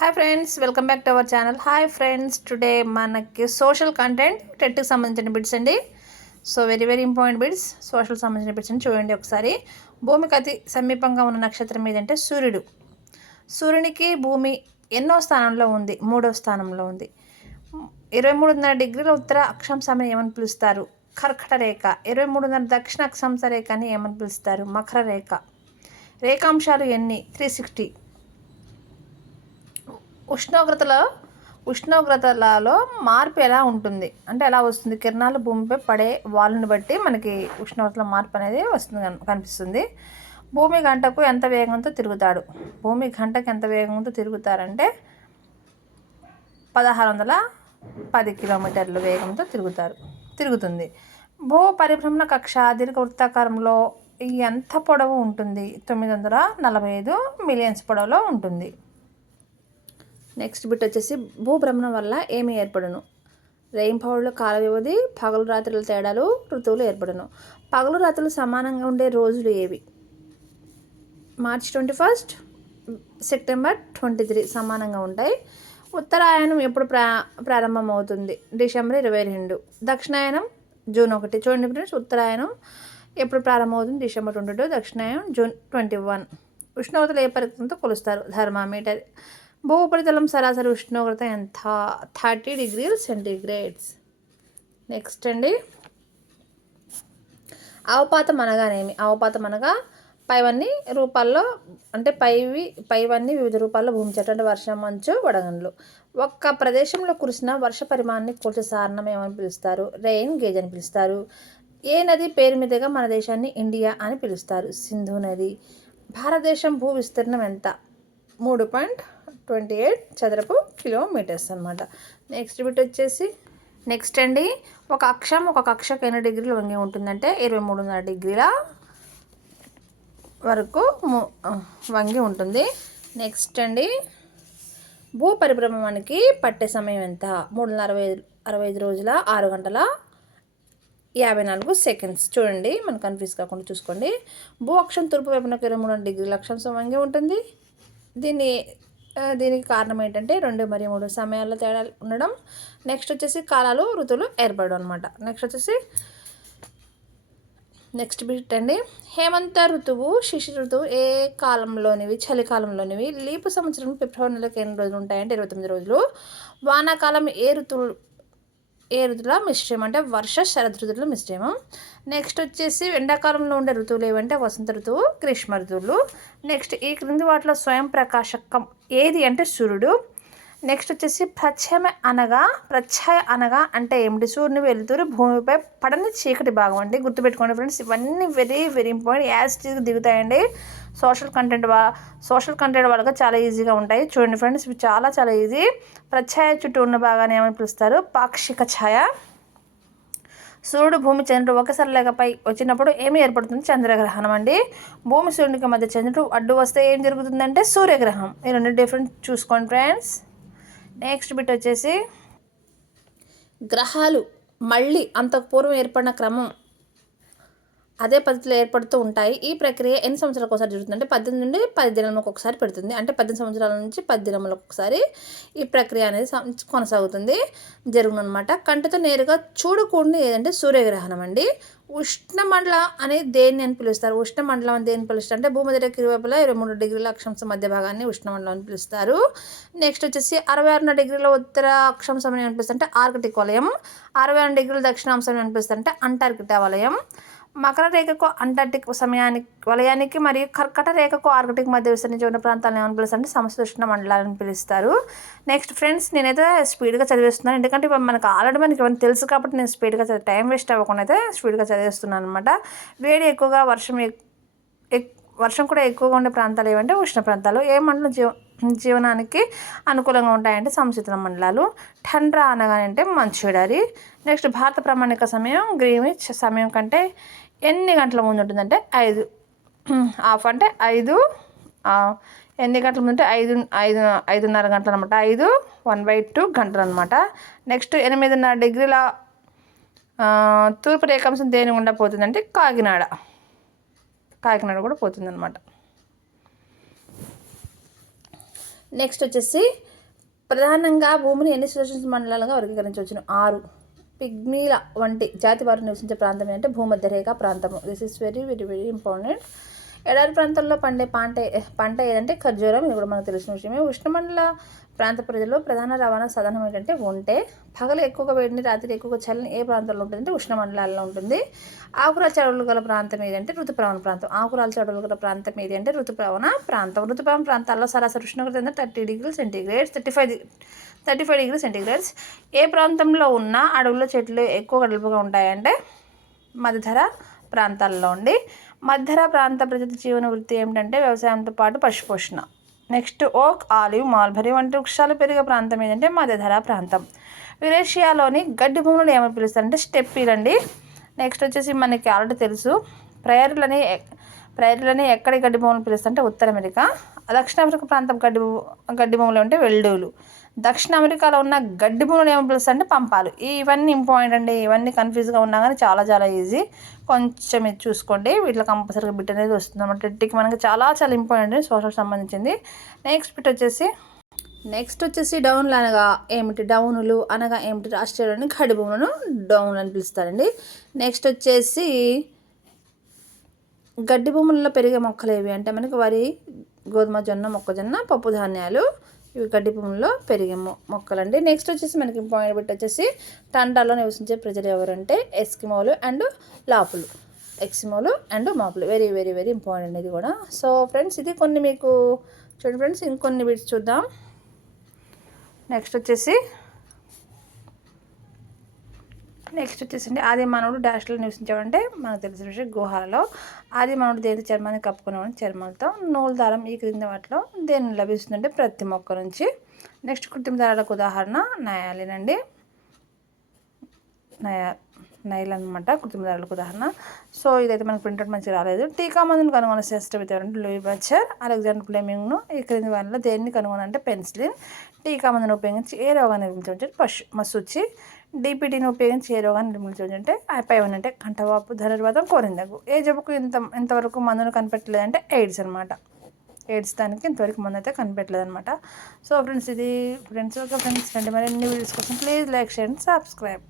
Hi friends, welcome back to our channel. Hi friends, today మనకి social content టెట్కి సంబంధించిన bits అండి. So very important bits, social సంబంధించిన bits అని చూడండి ఒకసారి. భూమికి అతి సమీపంగా ఉన్న నక్షత్రం ఏదంటే సూర్యుడు. సూర్యునికి భూమి ఎన్నో స్థానంలో ఉంది? 3వ స్థానంలో ఉంది. 23.5 డిగ్రీల ఉత్తర అక్షాంశాన్ని ఏమని పిలుస్తారు? కర్కట రేఖ. 23.5 దక్షిణ అక్షాంశ రేఖని ఏమని పిలుస్తారు? మకర రేఖ. రేఖాంశాలు ఎన్ని? 360. ఉష్ణోగ్రతలలో మార్పు ఎలా ఉంటుంది అంటే ఎలా వస్తుంది? కిరణాలు భూమిపై పడే వాళ్ళని బట్టి మనకి ఉష్ణోగ్రతల మార్పు అనేది వస్తుంది కనిపిస్తుంది. భూమి గంటకు ఎంత వేగంతో తిరుగుతాడు? భూమి గంటకు ఎంత వేగంతో తిరుగుతారంటే 1610 కిలోమీటర్ల వేగంతో తిరుగుతుంది. భూ పరిభ్రమణ కక్ష దీర్ఘ వృత్తాకారంలో ఎంత పొడవు ఉంటుంది? 945 మిలియన్స్ పొడవులో ఉంటుంది. నెక్స్ట్ బిట్ వచ్చేసి భూభ్రమణం వల్ల ఏమి ఏర్పడును? రెయిన్ఫాల్లో కాల వ్యవధి, పగలు రాత్రుల తేడాలు, ఋతువులు ఏర్పడును. పగలు రాత్రులు సమానంగా ఉండే రోజులు ఏవి? మార్చి 21, సెప్టెంబర్ 23 సమానంగా ఉంటాయి. ఉత్తరాయణం ఎప్పుడు ప్రారంభమవుతుంది? డిసెంబర్ 22. దక్షిణాయనం జూన్ 1. చూడండి ఫ్రెండ్స్, ఉత్తరాయణం ఎప్పుడు ప్రారంభమవుతుంది? డిసెంబర్ 22. దక్షిణాయనం జూన్ 21. ఉష్ణోగ్రతలు ఏ పరికరంతో కొలుస్తారు? థర్మామీటర్. భూ ఉపరితలం సరాసరి ఉష్ణోగ్రత ఎంత? 30 డిగ్రీల సెంటీగ్రేడ్స్. నెక్స్ట్ అండి, అవపాతం అనగానేమి? అవపాతం అనగా పైవన్నీ రూపాల్లో అంటే పైవన్నీ వివిధ రూపాల్లో భూమి చెట్టు అంటే వర్షం, మంచు, వడగండ్లు. ఒక్క ప్రదేశంలో కురిసిన వర్ష పరిమాణాన్ని కొలిచే సాధనం ఏమని పిలుస్తారు? రెయిన్ గేజ్ అని పిలుస్తారు. ఏ నది పేరు మీదుగా మన దేశాన్ని ఇండియా అని పిలుస్తారు? సింధు నది. భారతదేశం భూ విస్తీర్ణం ఎంత? 3.28 చదరపు కిలోమీటర్స్ అనమాట. నెక్స్ట్ బిట్ వచ్చేసి నెక్స్ట్ అండి, ఒక అక్షం ఒక కక్షకు ఎన్ని డిగ్రీలు వంగి ఉంటుందంటే 23.5 డిగ్రీల వరకు వంగి ఉంటుంది. నెక్స్ట్ అండి, భూ పరిభ్రమణానికి పట్టే సమయం ఎంత? 365 రోజుల 6 గంటల 54 సెకండ్స్. చూడండి, మనం కన్ఫ్యూజ్ కాకుండా చూసుకోండి. భూ అక్షం తూర్పు వైపునకు 23 డిగ్రీల అక్షాంశం వంగి ఉంటుంది. దీనికి కారణం ఏంటంటే 2 మరియు 3 సమయాల్లో తేడా ఉండడం. నెక్స్ట్ వచ్చేసి కాలాలు, ఋతువులు ఏర్పడడం అనమాట. నెక్స్ట్ బిట్ అండి, హేమంత ఋతువు, శిశిర ఋతువు ఏ కాలంలోనివి? చలికాలంలోనివి. లీపు సంవత్సరం ఫిబ్రవరి నెలకు ఎన్ని రోజులు ఉంటాయంటే 29 రోజులు. వానాకాలం ఏ ఋతువుల మిశ్రమం అంటే వర్ష శరద్ ఋతువుల మిశ్రమం. నెక్స్ట్ వచ్చేసి ఎండాకాలంలో ఉండే ఋతువులు ఏవంటే వసంత ఋతువు, గ్రీష్మ ఋతువులు. నెక్స్ట్ ఈ క్రింది వాటిలో స్వయం ప్రకాశకం ఏది అంటే సూర్యుడు. నెక్స్ట్ వచ్చేసి ప్రచ్ఛాయ అనగా అంటే ఏమిటి? సూర్యుని వెలుతురు భూమిపై పడని చీకటి భాగం అండి. గుర్తుపెట్టుకోండి ఫ్రెండ్స్, ఇవన్నీ వెరీ ఇంపార్టెంట్. యాజ్ దిగుతాయండి. సోషల్ కంటెంట్ వాళ్ళకి చాలా ఈజీగా ఉంటాయి. చూడండి ఫ్రెండ్స్, ఇవి చాలా ఈజీ. ప్రచ్ఛాయ చుట్టూ ఉన్న భాగాన్ని ఏమని పిలుస్తారు? పాక్షిక ఛాయ. సూర్యుడు, భూమి, చంద్రుడు ఒకసారి లేకపై వచ్చినప్పుడు ఏమి ఏర్పడుతుంది? చంద్రగ్రహణం అండి. భూమి సూర్యునికి మధ్య చంద్రుడు అడ్డు వస్తే ఏం జరుగుతుందంటే సూర్యగ్రహణం. ఈ రెండు డిఫరెంట్ చూసుకోండి ఫ్రెండ్స్. నెక్స్ట్ బిట్ వచ్చేసి గ్రహాలు మళ్ళీ అంతకు పూర్వం ఏర్పడిన క్రమం అదే పద్ధతిలో ఏర్పడుతూ ఉంటాయి. ఈ ప్రక్రియ ఎన్ని సంవత్సరాలకు ఒకసారి జరుగుతుంది అంటే 18 నుండి 10 దినములకు ఒకసారి పెడుతుంది. అంటే 18 సంవత్సరాల నుంచి 10 దినములకు ఒకసారి ఈ ప్రక్రియ అనేది కొనసాగుతుంది, జరుగునమాట. కంటితో నేరుగా చూడకూడని ఏదంటే సూర్యగ్రహణం అండి. ఉష్ణమండలం అనేది దేన్ని అని పిలుస్తారు? ఉష్ణమండలం అని దేన్ని పిలుస్తారు అంటే భూమధ్య ఇరువైపులా 23 డిగ్రీల అక్షాంశం మధ్య భాగాన్ని ఉష్ణమండలం అని పిలుస్తారు. నెక్స్ట్ వచ్చేసి 66 డిగ్రీల ఉత్తర అక్షాంశం అని పిలుస్తారు అంటే ఆర్కిటిక్ వలయం. 61 డిగ్రీల దక్షిణాంశం అని పిలుస్తారు అంటే అంటార్కిటా వలయం. మకర రేఖకు అంటార్టిక్ వలయానికి మరియు కర్కట రేఖకు ఆర్కిటిక్ మధ్య విస్తరించి ఉన్న ప్రాంతాలను ఏమని పిలుస్తారు అంటే సమశీతోష్ణ మండలాన్ని పిలుస్తారు. నెక్స్ట్ ఫ్రెండ్స్, నేనైతే స్పీడ్గా చదివేస్తున్నాను, ఎందుకంటే ఇప్పుడు మనకు ఆల్రెడీ ఇవన్నీ తెలుసు కాబట్టి నేను స్పీడ్గా టైం వేస్ట్ అవ్వకుండా అయితే స్పీడ్గా చదివేస్తున్నాను అనమాట. వేడి ఎక్కువగా వర్షం కూడా ఎక్కువగా ఉండే ప్రాంతాలు ఏవంటే ఉష్ణ ప్రాంతాలు. ఏ మండలం జీవనానికి అనుకూలంగా ఉంటాయంటే సమశీతోష్ణ మండలాలు. టండ్రా అనగానంటే మంచు ఎడారి. నెక్స్ట్ భారత ప్రామాణిక సమయం గ్రీనిచ్ సమయం కంటే ఎన్ని గంటల ముందు ఉంటుందంటే 5 హాఫ్ అంటే 5 ఎన్ని గంటల ముందు అంటే 5:30 గంటలు అనమాట. 5/1/2 గంటలు అనమాట. నెక్స్ట్ 8.5 డిగ్రీల తూర్పు రేఖాంశం దేని గుండా పోతుందంటే కాకినాడ కూడా పోతుంది అనమాట. నెక్స్ట్ వచ్చేసి ప్రధానంగా భూమిని ఎన్ని శోషణ మండలాలుగా వర్గీకరించవచ్చును? 6. పిగ్మీల వంటి జాతి వారు నివసించే ప్రాంతం ఏంటంటే భూమధ్యరేఖ ప్రాంతము. This is very very very important. ఎడారి ప్రాంతాల్లో పండే పంట ఏదంటే ఖర్జూరం. ఇది కూడా మనకు తెలిసిన విషయమే. ఉష్ణమండల ప్రాంత ప్రజల్లో ప్రధాన రవాణా సాధనం ఏంటంటే ఒంటె. పగలు ఎక్కువగా వేడిని, రాత్రి ఎక్కువగా చల్లని ఏ ప్రాంతంలో ఉంటుందంటే ఉష్ణమండలాల్లో ఉంటుంది. ఆకురాల్చే అడవులు గల ప్రాంతం ఏదంటే ఋతుప్రవణ ప్రాంతం. ఆకురాల్చే అడవులు గల ప్రాంతం ఏది అంటే ఋతుప్రవణ ప్రాంతం. ఋతుప్రవణ ప్రాంతాల్లో సరాసరి ఉష్ణోగ్రత 30 డిగ్రీల సెంటీగ్రేడ్, 35 డిగ్రీ సెంటీగ్రేడ్స్. ఏ ప్రాంతంలో ఉన్న అడవుల్లో చెట్లు ఎక్కువ గడుపుగా ఉంటాయంటే మధ్యధరా ప్రాంతాల్లో ఉండి. మధ్యధరా ప్రాంత ప్రజల జీవన వృత్తి ఏమిటంటే వ్యవసాయంతో పాటు పశుపోషణ. నెక్స్ట్ ఓక్, ఆలివ్, మాల్బరీ వంటి వృక్షాలు పెరిగే ప్రాంతం ఏంటంటే మధ్యధరా ప్రాంతం. యురేషియాలోని గడ్డి భూములను ఏమని పిలుస్తారంటే స్టెప్పీలు అండి. నెక్స్ట్ వచ్చేసి మనకి ఆల్రెడీ తెలుసు ప్రైర్లని ఎక్కడి గడ్డి భూములను పిలుస్తారంటే ఉత్తర అమెరికా. దక్షిణాఫ్రికా ప్రాంతం గడ్డి భూములు అంటే వెల్డోలు. దక్షిణ అమెరికాలో ఉన్న గడ్డి భూములను ఏమని పిలుస్తారంటే పంపాలు. ఇవన్నీ ఇంపార్టెంట్ అండి. ఇవన్నీ కన్ఫ్యూజ్గా ఉన్నా కానీ చాలా చాలా ఈజీ. కొంచెం ఇది చూసుకోండి, వీటిలో కంపల్సరీగా బిట్ అనేది వస్తుంది అన్నమాట. టెట్కి మనకి చాలా చాలా ఇంపార్టెంట్ సోషల్ సంబంధించింది. నెక్స్ట్ బిట్ వచ్చేసి డౌన్లు అనగా ఏమిటి? డౌనులు అనగా ఏమిటి? ఆస్ట్రేలియాలోని గడ్డి భూములను డౌన్ అని పిలుస్తారండి. నెక్స్ట్ వచ్చేసి గడ్డి భూముల్లో పెరిగే మొక్కలు ఏవి అంటే మనకి వరి, గోధుమ, జొన్న, మొక్కజొన్న, పప్పు ధాన్యాలు. ఇవి గడ్డి భూముల్లో పెరిగే మొక్కలండి. నెక్స్ట్ వచ్చేసి మనకి ఇంపార్టెంట్ బిట్ వచ్చేసి టాండాలో నివసించే ప్రజలు ఎవరంటే ఎస్కిమోలు అండ్ లాపులు. మాపులు వెరీ వెరీ వెరీ ఇంపార్టెంట్ ఇది కూడా. సో ఫ్రెండ్స్, ఇది కొన్ని మీకు చూడండి ఫ్రెండ్స్, ఇంకొన్ని బిట్స్ చూద్దాం. నెక్స్ట్ వచ్చేసి అండి ఆది మానవుడు డాష్లో నివసించాడంటే మనకు తెలిసిన విషయం గుహాలలో. ఆది మానవుడు దేని చర్మాన్ని కప్పుకునేవాడు? చర్మాలతో. నూలు దారం ఈ క్రింద వాటిలో దేని లభిస్తుందంటే ప్రతి మొక్క నుంచి. నెక్స్ట్ కృత్రిమ దారాలకు ఉదాహరణ నయాలినండి. నైల్ అనమాట కృత్రిమ దారాలకు ఉదాహరణ. సో ఇదైతే మనకు ప్రింట్అవుట్ మంచిగా రాలేదు. టీకా మందును కనుగొన్న శాస్త్రవేత్త ఎవరంటే లూయి పాశ్చర్. అలెగ్జాండర్ ఫ్లెమింగ్ను ఈ క్రింది వారిలో దేన్ని కనుగొనంటే పెన్సిలిన్. టీకా మందును ఉపయోగించి ఏ రోగాన్ని నిర్మించవచ్చు? మసూచి. డిపిటీని ఉపయోగించి ఏ రోగాన్ని నిర్మించవచ్చు? పైవన్ అంటే కంఠవాపు, ధనుర్వాతం, కోరిందగు. ఏ జబ్బుకు ఇంతవరకు మందును కనిపెట్టలేదంటే ఎయిడ్స్ అనమాట. ఎయిడ్స్ దానికి ఇంతవరకు మందు అయితే కనిపెట్టలేదు అనమాట. సో ఫ్రెండ్స్, ఇది ఫ్రెండ్స్ రండి. మరి ఎన్ని వీడియోస్ కోసం please like, share and subscribe.